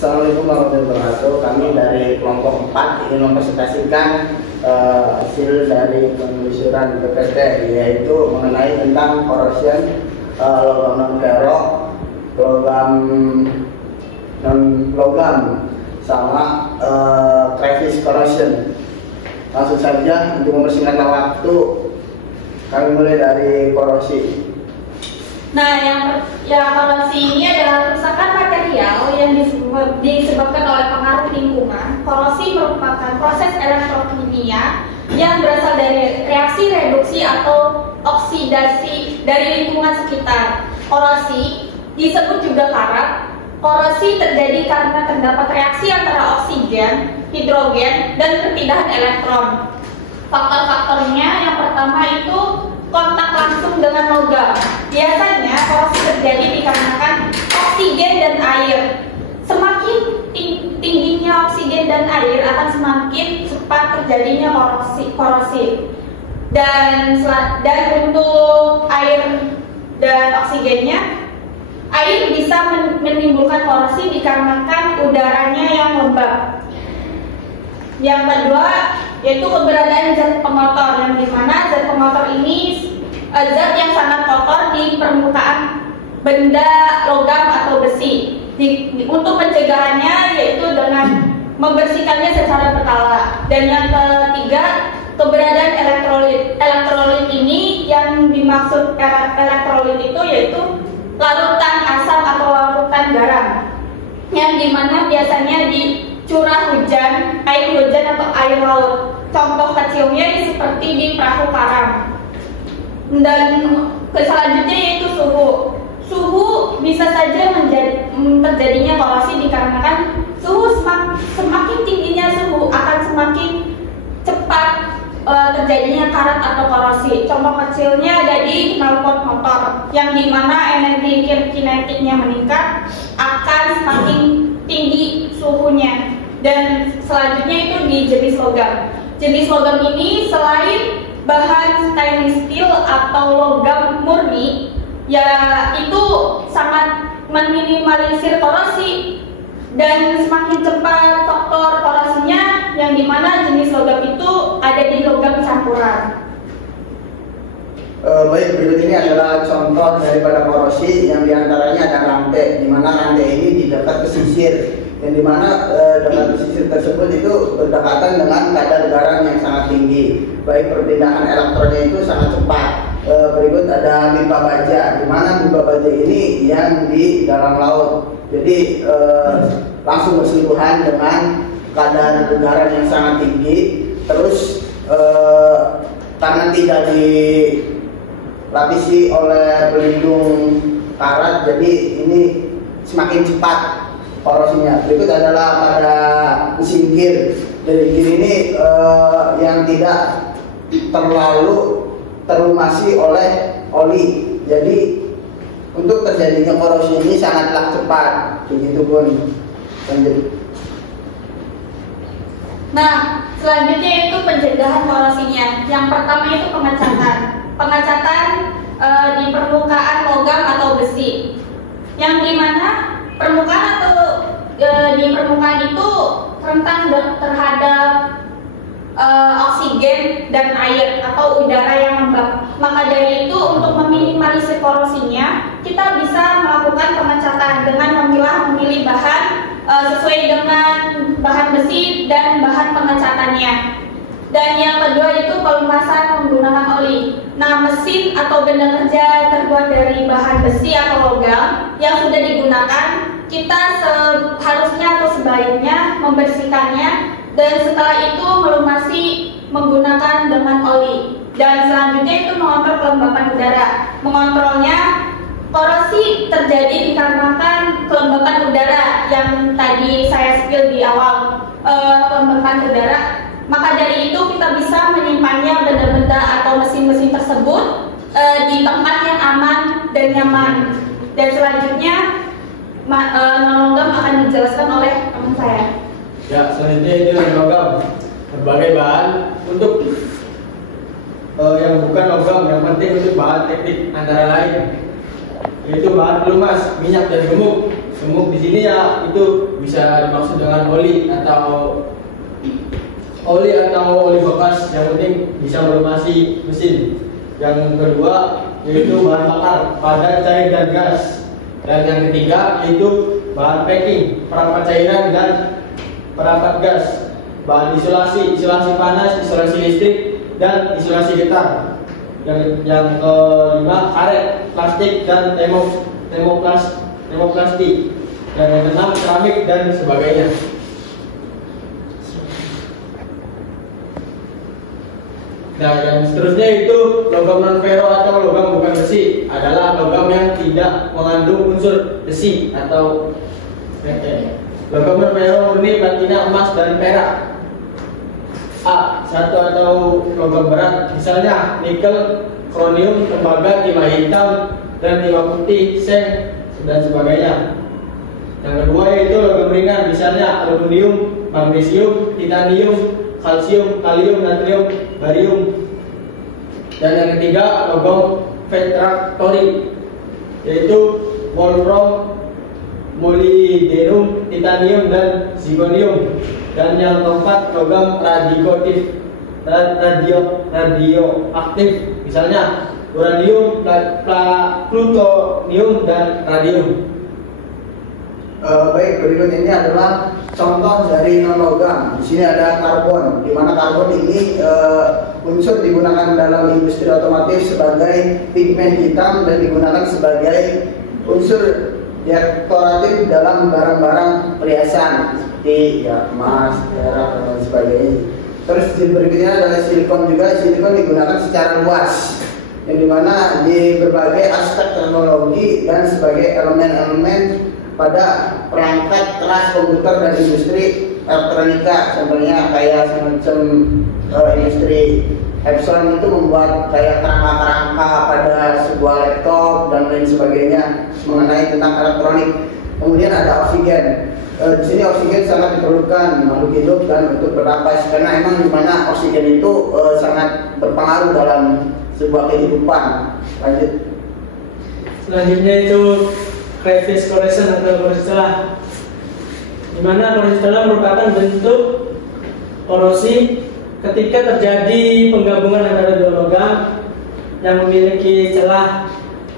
Assalamualaikum warahmatullahi wabarakatuh. Kami dari kelompok 4 ingin mempresentasikan hasil dari penelusuran PPT, yaitu mengenai tentang corrosion logam non-ferro, logam non-logam, sama crevice corrosion. Langsung saja untuk mempersingkat waktu, kami mulai dari korosi. Nah, yang korosi ini adalah kerusakan material yang disebabkan oleh pengaruh lingkungan. Korosi merupakan proses elektrokimia yang berasal dari reaksi reduksi atau oksidasi dari lingkungan sekitar. Korosi disebut juga karat. Korosi terjadi karena terdapat reaksi antara oksigen, hidrogen, dan perpindahan elektron. Faktor-faktornya yang pertama itu kontak langsung dengan logam. Biasanya korosi terjadi dikarenakan oksigen dan air. Semakin tingginya oksigen dan air akan semakin cepat terjadinya korosi. Dan untuk air dan oksigennya, air bisa menimbulkan korosi dikarenakan udaranya yang lembab. Yang kedua yaitu keberadaan zat pengotor, yang dimana zat pengotor ini zat yang sangat kotor di permukaan benda logam atau besi. Untuk pencegahannya yaitu dengan membersihkannya secara berkala. Dan yang ketiga, keberadaan elektrolit. Elektrolit ini yang dimaksud elektrolit itu yaitu larutan asam atau larutan garam, yang dimana biasanya di curah hujan, air hujan atau air laut. Contoh kecilnya seperti di perahu karam. Dan selanjutnya yaitu suhu. Suhu bisa saja terjadinya korosi dikarenakan semakin tingginya suhu akan semakin cepat terjadinya karat atau korosi. Contoh kecilnya ada di knalpot motor, yang dimana energi kinetiknya meningkat akan semakin tinggi suhunya. Dan selanjutnya itu di jenis logam. Jenis logam ini selain bahan stainless steel atau logam murni, ya itu sangat meminimalisir korosi dan semakin cepat faktor korosinya, yang dimana jenis logam itu ada di logam campuran. Baik, berikut ini adalah contoh daripada korosi yang diantaranya ada rantai, di mana rantai ini di dekat pesisir, yang dimana dekat pesisir tersebut itu berdekatan dengan kadar garam yang sangat tinggi. Baik, perpindahan elektronnya itu sangat cepat. Berikut ada pipa baja, di mana pipa baja ini yang di dalam laut, jadi langsung bersentuhan dengan kadar garam yang sangat tinggi. Terus karena tidak dilapisi oleh pelindung karat, jadi ini semakin cepat korosinya. Berikut adalah pada mesin gear. Jadi gear ini yang tidak terlalu terlumasi oleh oli, jadi untuk terjadinya korosi ini sangatlah cepat. Begitupun lanjut. Nah, selanjutnya itu pencegahan korosinya. Yang pertama itu pengecatan. Pengecatan di permukaan logam atau besi, yang dimana permukaan atau di permukaan itu rentan terhadap oksigen dan air atau udara yang lembab. Maka dari itu, untuk meminimalisir korosinya, kita bisa melakukan pengecatan dengan memilih bahan sesuai dengan bahan besi dan bahan pengecatannya. Dan yang kedua itu pelumasan menggunakan oli. Nah, mesin atau benda kerja terbuat dari bahan besi atau logam yang sudah digunakan, kita seharusnya atau sebaiknya membersihkannya, dan setelah itu melumasi menggunakan dengan oli. Dan selanjutnya itu mengontrol kelembapan udara. Mengontrolnya, korosi terjadi dikarenakan kelembapan udara yang tadi saya spill di awal, kelembapan udara. Maka dari itu kita bisa menyimpannya benda-benda atau mesin-mesin tersebut di tempat yang aman dan nyaman. Dan selanjutnya non-logam akan dijelaskan oleh teman saya. Ya, selanjutnya ini logam. Berbagai bahan untuk yang bukan logam, yang penting untuk bahan teknik antara lain, yaitu bahan pelumas, minyak dan gemuk. Gemuk di sini ya itu bisa dimaksud dengan oli atau oli bekas, yang penting bisa melumasi mesin. Yang kedua yaitu bahan bakar, padat, cair, dan gas. Dan yang ketiga yaitu bahan packing, perangkat cairan dan perangkat gas, bahan isolasi panas, isolasi listrik, dan isolasi getar. Yang kelima karet, plastik, dan termoplastik. Dan yang keenam keramik dan sebagainya. Nah, yang seterusnya itu logam non ferro atau logam bukan besi, adalah logam yang tidak mengandung unsur besi atau logam non ferro murni platina, emas, dan perak. A. Satu atau logam berat, misalnya nikel, kronium, tembaga, timah hitam, dan timah putih, seng, dan sebagainya. Yang kedua yaitu logam ringan, misalnya aluminium, magnesium, titanium, kalsium, kalium, natrium, barium. Dan yang ketiga logam refraktori, yaitu wolfram, molybdenum, titanium, dan zirconium. Dan yang keempat logam radioaktif, misalnya uranium, plutonium, dan radium. Baik, berikut ini adalah contoh dari non logam. Di sini ada karbon, di mana karbon ini unsur digunakan dalam industri otomotif sebagai pigmen hitam dan digunakan sebagai unsur dekoratif dalam barang-barang perhiasan seperti emas, perak, dan sebagainya. Terus berikutnya adalah silikon juga. Silikon digunakan secara luas, yang dimana di berbagai aspek teknologi dan sebagai elemen-elemen pada perangkat keras komputer dan industri elektronika. Contohnya kayak semacam industri Epson itu membuat kayak kerangka-kerangka pada sebuah laptop dan lain sebagainya mengenai tentang elektronik. Kemudian ada oksigen. Di sini oksigen sangat diperlukan makhluk hidup dan untuk bernapas, karena emang dimana oksigen itu sangat berpengaruh dalam sebuah kehidupan. Lanjut. Selanjutnya itu crevice corrosion atau korosi celah, di mana korosi celah merupakan bentuk korosi ketika terjadi penggabungan antara dua logam yang memiliki celah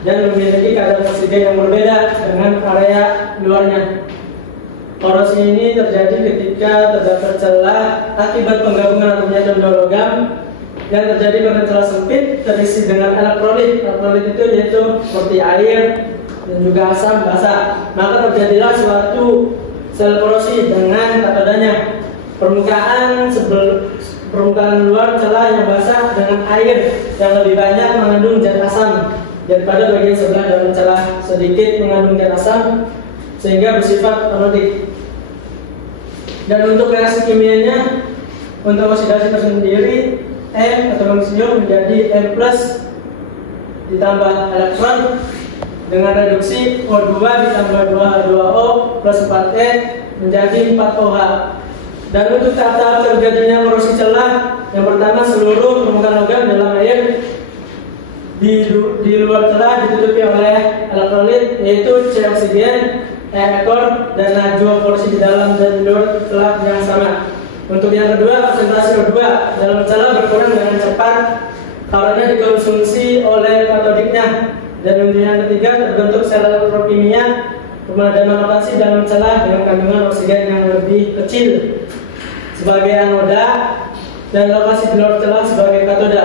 dan memiliki kadar oksigen yang berbeda dengan area luarnya. Korosi ini terjadi ketika terdapat celah akibat penggabungan atomnya dalam dua logam yang terjadi karena celah sempit terisi dengan elektrolit. Elektrolit itu yaitu seperti air dan juga asam basa. Maka terjadilah suatu sel korosi dengan katodanya. Permukaan luar celah yang basah dengan air yang lebih banyak mengandung zat asam daripada bagian sebelah dalam celah sedikit mengandung zat asam sehingga bersifat anodik. Dan untuk reaksi kimianya, untuk oksidasi tersendiri, M atau magnesium menjadi M+ ditambah elektron dengan reduksi O2 ditambah 2H2O plus 4E menjadi 4OH. Dan untuk tahap terjadinya korosi celah, yang pertama seluruh permukaan logam dalam air di luar celah ditutupi oleh elektrolit, yaitu C oksigen, E ekor, dan H2 korosi di dalam dan di luar celah yang sama. Untuk yang kedua, konsentrasi O2 dalam celah berkurang dengan cepat karena dikonsumsi oleh katodiknya. Dan untuk yang ketiga, terbentuk sel elektrokimia pemadaman lokasi dalam celah dengan kandungan oksigen yang lebih kecil sebagai anoda dan lokasi di luar celah sebagai katoda.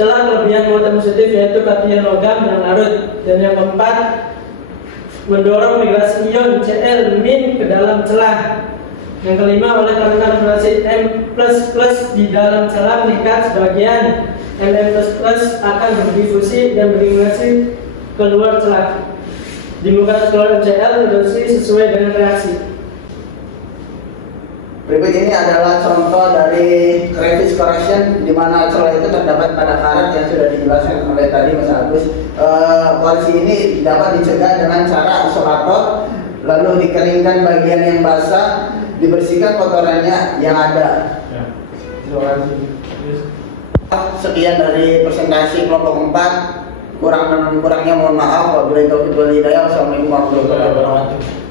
Celah kelebihan muatan positif yaitu kation logam yang larut. Dan yang keempat, mendorong migrasi ion Cl- ke dalam celah. Yang kelima, oleh karena konsentrasi M++ di dalam celah meningkat, sebagian Mn++ akan berdifusi dan berimigrasi keluar celah. Dimulai keluar MCl reduksi sesuai dengan reaksi. Berikut ini adalah contoh dari crevice corrosion, di mana celah itu terdapat pada karet yang sudah dijelaskan oleh tadi Mas Agus. Kondisi ini dapat dicegah dengan cara isolator, lalu dikeringkan bagian yang basah, dibersihkan kotorannya yang ada. Sekian dari presentasi kelompok 4. Kurangnya mohon maaf. Wabillahi taufiq wal hidayah. Wassalamualaikum warahmatullahi wabarakatuh.